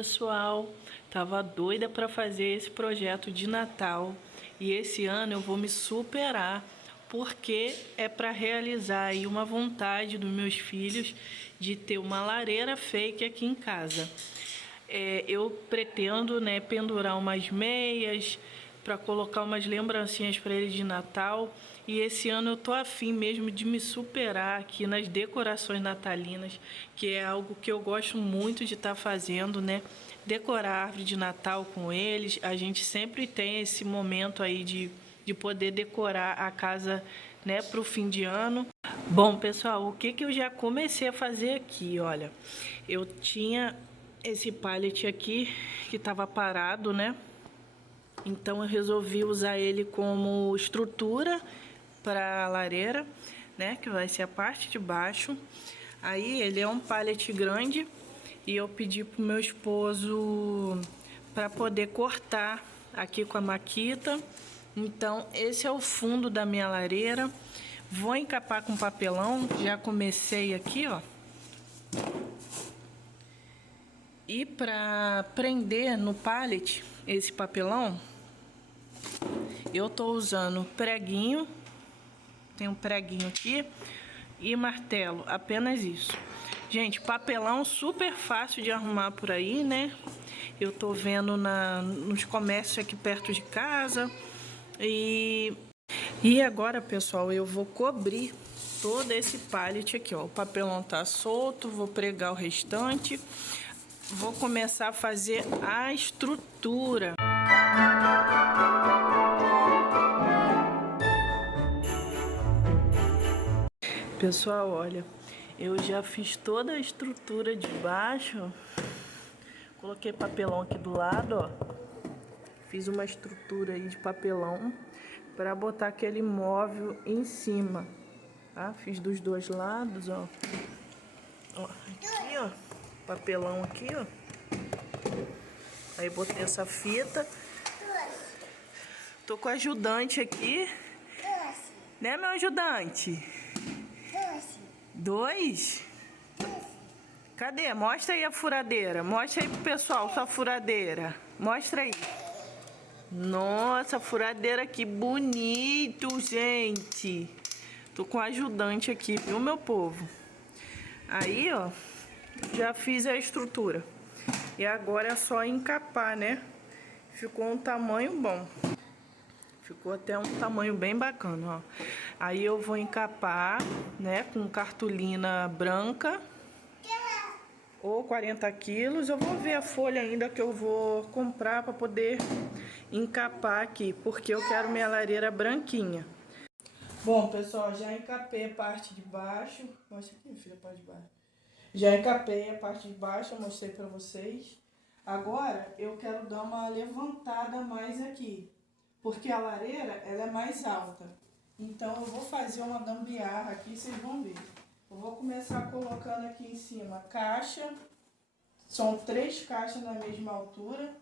pessoal, tava doida para fazer esse projeto de Natal e esse ano eu vou me superar porque é para realizar aí uma vontade dos meus filhos de ter uma lareira fake aqui em casa. Eu pretendo, né, pendurar umas meias para colocar umas lembrancinhas para eles de Natal. E esse ano eu tô afim mesmo de me superar aqui nas decorações natalinas, que é algo que eu gosto muito de estar fazendo, né? Decorar a árvore de Natal com eles. A gente sempre tem esse momento aí de poder decorar a casa, né, para o fim de ano. Bom, pessoal, o que eu já comecei a fazer aqui, olha. Eu tinha esse pallet aqui que estava parado, né? Então eu resolvi usar ele como estrutura para a lareira, né, que vai ser a parte de baixo. Aí ele é um pallet grande e eu pedi pro meu esposo para poder cortar aqui com a maquita. Então esse é o fundo da minha lareira. Vou encapar com papelão, já comecei aqui, ó. E para prender no pallet esse papelão, eu tô usando preguinho. Tem um preguinho aqui e martelo, apenas isso. Gente, papelão super fácil de arrumar por aí, né? Eu tô vendo nos comércios aqui perto de casa. E agora, pessoal, eu vou cobrir todo esse pallet aqui, ó. O papelão tá solto, vou pregar o restante. Vou começar a fazer a estrutura. Pessoal, olha, eu já fiz toda a estrutura de baixo. Coloquei papelão aqui do lado, ó. Fiz uma estrutura aí de papelão para botar aquele móvel em cima, tá? Fiz dos dois lados, ó. Ó, aqui, ó. Papelão aqui, ó. Aí botei essa fita. Tô com o ajudante aqui. Né, meu ajudante? Dois? Cadê? Mostra aí a furadeira. Mostra aí pro pessoal sua furadeira. Mostra aí. Nossa, furadeira que bonito, gente. Tô com ajudante aqui, viu, meu povo? Aí, ó, já fiz a estrutura. E agora é só encapar, né? Ficou um tamanho bom. Ficou até um tamanho bem bacana, ó. Aí eu vou encapar, né, com cartolina branca. Ou 40 quilos. Eu vou ver a folha ainda que eu vou comprar para poder encapar aqui. Porque eu quero minha lareira branquinha. Bom, pessoal, já encapei a parte de baixo. Mostra aqui, filha, a parte de baixo. Já encapei a parte de baixo, eu mostrei para vocês. Agora eu quero dar uma levantada mais aqui. Porque a lareira, ela é mais alta. Então eu vou fazer uma gambiarra aqui, vocês vão ver. Eu vou começar colocando aqui em cima a caixa. São 3 caixas na mesma altura.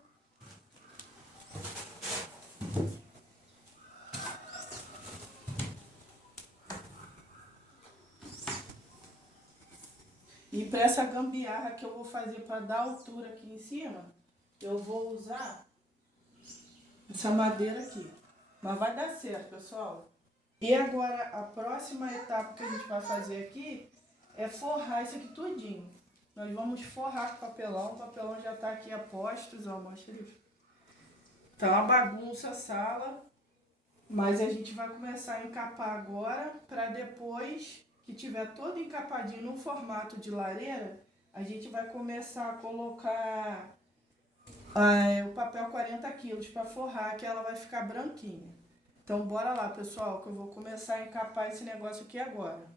E para essa gambiarra que eu vou fazer para dar altura aqui em cima, eu vou usar essa madeira aqui. Mas vai dar certo, pessoal. E agora, a próxima etapa que a gente vai fazer aqui é forrar isso aqui tudinho. Nós vamos forrar com papelão. O papelão já tá aqui a postos, ó, mostra ali. Tá uma bagunça a sala, mas a gente vai começar a encapar agora, para depois que tiver todo encapadinho no formato de lareira, a gente vai começar a colocar o papel 40 quilos para forrar, que ela vai ficar branquinha. Então bora lá, pessoal, que eu vou começar a encapar esse negócio aqui agora.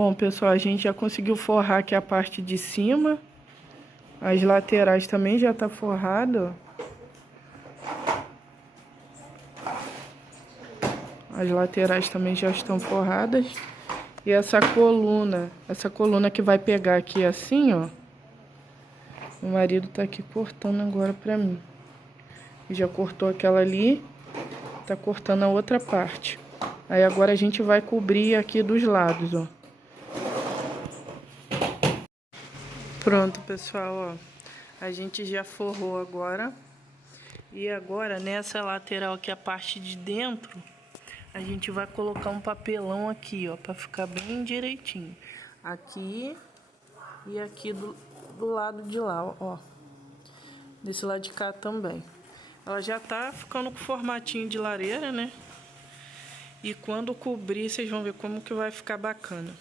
Bom, pessoal, a gente já conseguiu forrar aqui a parte de cima. As laterais também já tá forrado, ó. As laterais também já estão forradas. E essa coluna que vai pegar aqui assim, ó. O marido tá aqui cortando agora pra mim. Já cortou aquela ali, tá cortando a outra parte. Aí agora a gente vai cobrir aqui dos lados, ó. Pronto, pessoal, ó. A gente já forrou agora. E agora, nessa lateral aqui, a parte de dentro, a gente vai colocar um papelão aqui, ó, pra ficar bem direitinho. Aqui e aqui do lado de lá, ó. Desse lado de cá também. Ela já tá ficando com formatinho de lareira, né? E quando cobrir, vocês vão ver como que vai ficar bacana.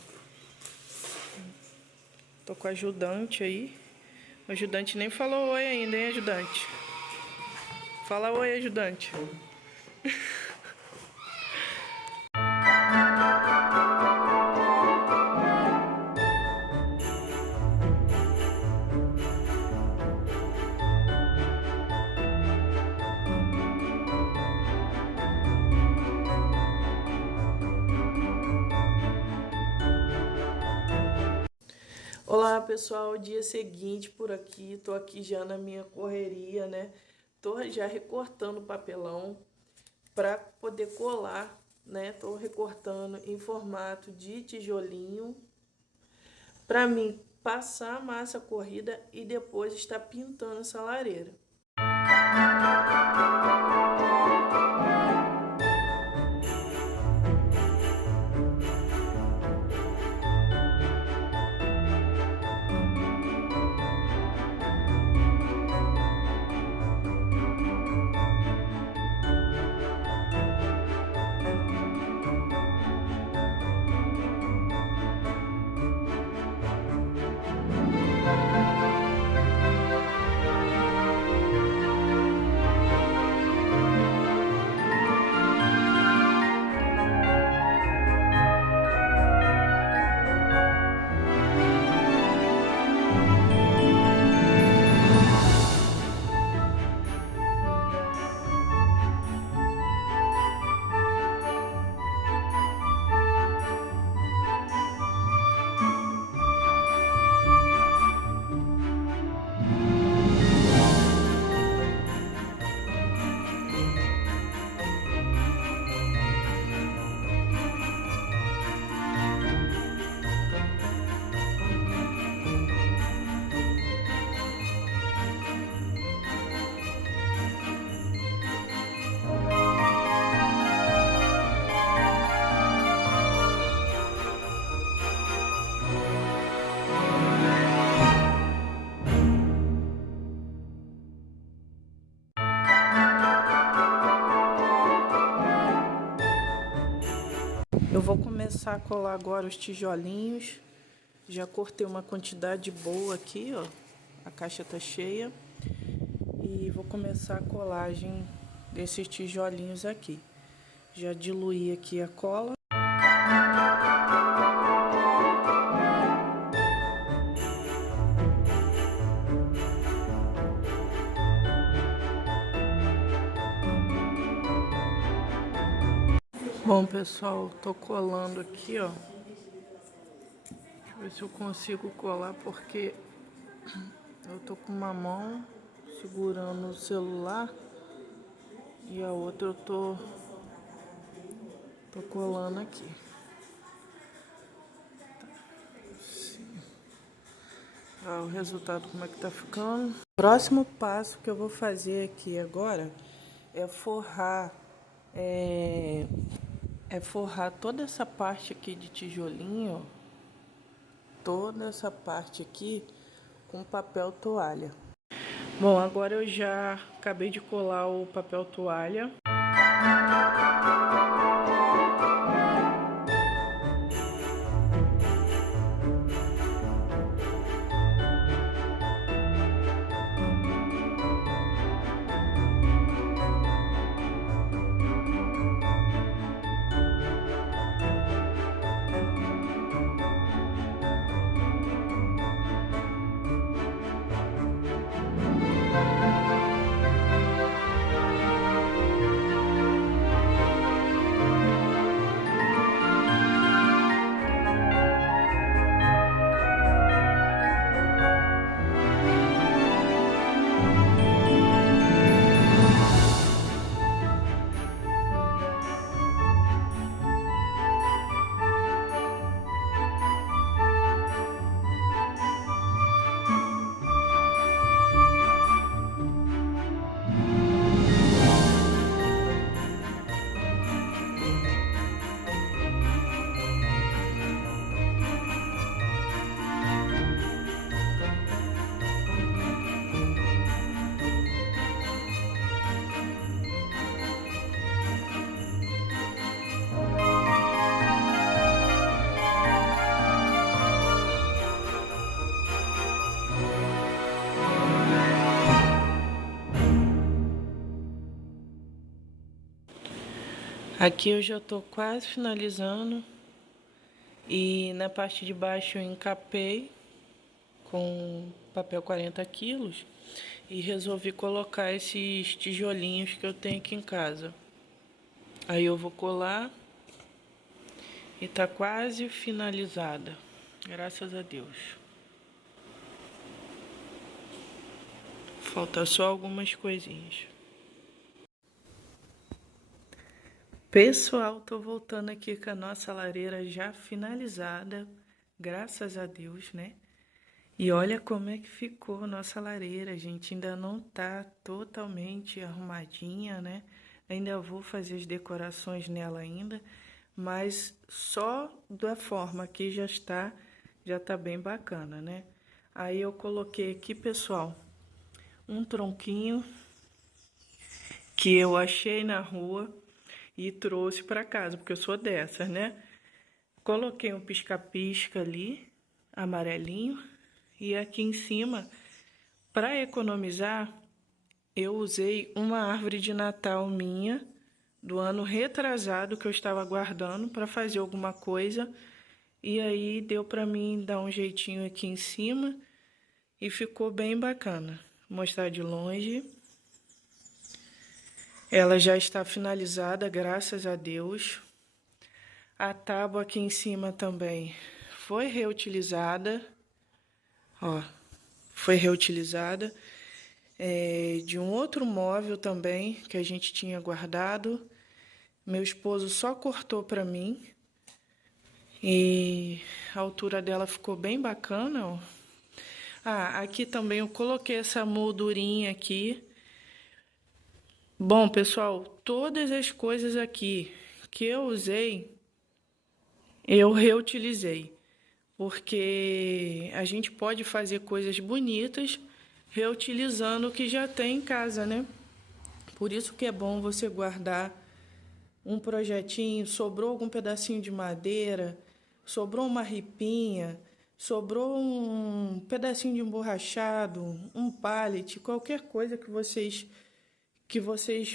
Tô com o ajudante aí. O ajudante nem falou oi ainda, hein, ajudante? Fala oi, ajudante. Olá, pessoal, dia seguinte por aqui, tô aqui já na minha correria, né? Tô já recortando o papelão para poder colar, né? Tô recortando em formato de tijolinho para mim passar a massa corrida e depois estar pintando essa lareira. Eu vou começar a colar agora os tijolinhos. Já cortei uma quantidade boa aqui, ó. A caixa tá cheia. E vou começar a colagem desses tijolinhos aqui. Já diluí aqui a cola. Bom, pessoal, tô colando aqui, ó. Deixa eu ver se eu consigo colar, porque eu tô com uma mão segurando o celular e a outra eu tô colando aqui. Assim. Olha o resultado, como é que tá ficando. O próximo passo que eu vou fazer aqui agora é forrar forrar toda essa parte aqui de tijolinho, ó, toda essa parte aqui com papel toalha. Bom, agora eu já acabei de colar o papel toalha. Aqui eu já tô quase finalizando e na parte de baixo eu encapei com papel 40 quilos e resolvi colocar esses tijolinhos que eu tenho aqui em casa. Aí eu vou colar e tá quase finalizada, graças a Deus. Falta só algumas coisinhas. Pessoal, tô voltando aqui com a nossa lareira já finalizada, graças a Deus, né? E olha como é que ficou a nossa lareira, gente. Ainda não tá totalmente arrumadinha, né? Ainda vou fazer as decorações nela ainda, mas só da forma que já tá bem bacana, né? Aí eu coloquei aqui, pessoal, um tronquinho que eu achei na rua e trouxe para casa, porque eu sou dessas, né? Coloquei um pisca-pisca ali, amarelinho, e aqui em cima, para economizar, eu usei uma árvore de Natal minha, do ano retrasado, que eu estava guardando para fazer alguma coisa, e aí deu para mim dar um jeitinho aqui em cima, e ficou bem bacana. Vou mostrar de longe. Ela já está finalizada, graças a Deus. A tábua aqui em cima também foi reutilizada, ó, foi reutilizada de um outro móvel também que a gente tinha guardado. Meu esposo só cortou para mim e a altura dela ficou bem bacana, ó. Ah, aqui também eu coloquei essa moldurinha aqui. Bom, pessoal, todas as coisas aqui que eu usei, eu reutilizei. Porque a gente pode fazer coisas bonitas reutilizando o que já tem em casa, né? Por isso que é bom você guardar um projetinho, sobrou algum pedacinho de madeira, sobrou uma ripinha, sobrou um pedacinho de emborrachado, um pallet, qualquer coisa que vocês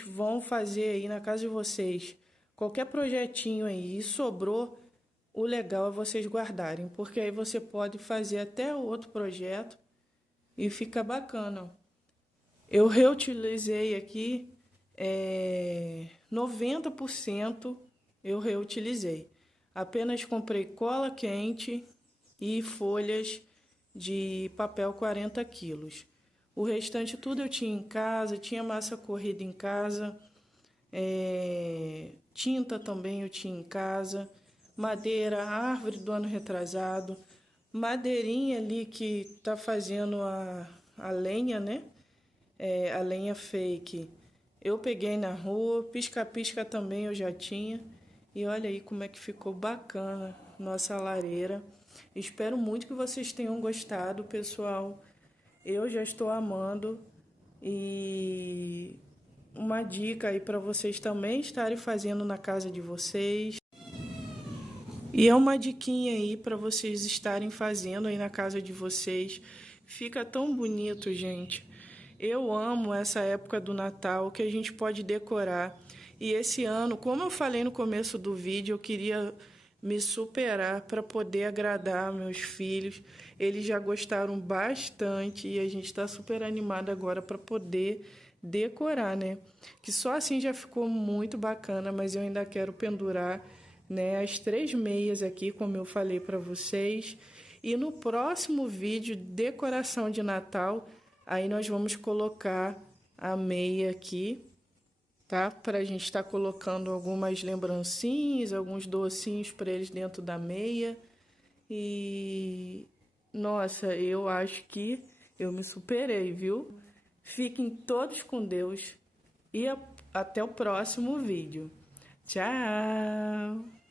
vão fazer aí na casa de vocês. Qualquer projetinho aí e sobrou, o legal é vocês guardarem, porque aí você pode fazer até outro projeto e fica bacana. Eu reutilizei aqui 90% eu reutilizei. Apenas comprei cola quente e folhas de papel 40 quilos. O restante tudo eu tinha em casa, tinha massa corrida em casa, tinta também eu tinha em casa, madeira, árvore do ano retrasado, madeirinha ali que tá fazendo a lenha, né? A lenha fake. Eu peguei na rua, pisca-pisca também eu já tinha. E olha aí como é que ficou bacana nossa lareira. Espero muito que vocês tenham gostado, pessoal. Eu já estou amando e uma dica aí para vocês também estarem fazendo na casa de vocês. E é uma diquinha aí para vocês estarem fazendo aí na casa de vocês. Fica tão bonito, gente. Eu amo essa época do Natal que a gente pode decorar. E esse ano, como eu falei no começo do vídeo, eu queria me superar para poder agradar meus filhos. Eles já gostaram bastante e a gente está super animado agora para poder decorar, né? Que só assim já ficou muito bacana, mas eu ainda quero pendurar, né, as 3 meias aqui, como eu falei para vocês. E no próximo vídeo, decoração de Natal, aí nós vamos colocar a meia aqui, tá? Para a gente estar colocando algumas lembrancinhas, alguns docinhos para eles dentro da meia. E, nossa, eu acho que eu me superei, viu? Fiquem todos com Deus e até o próximo vídeo. Tchau!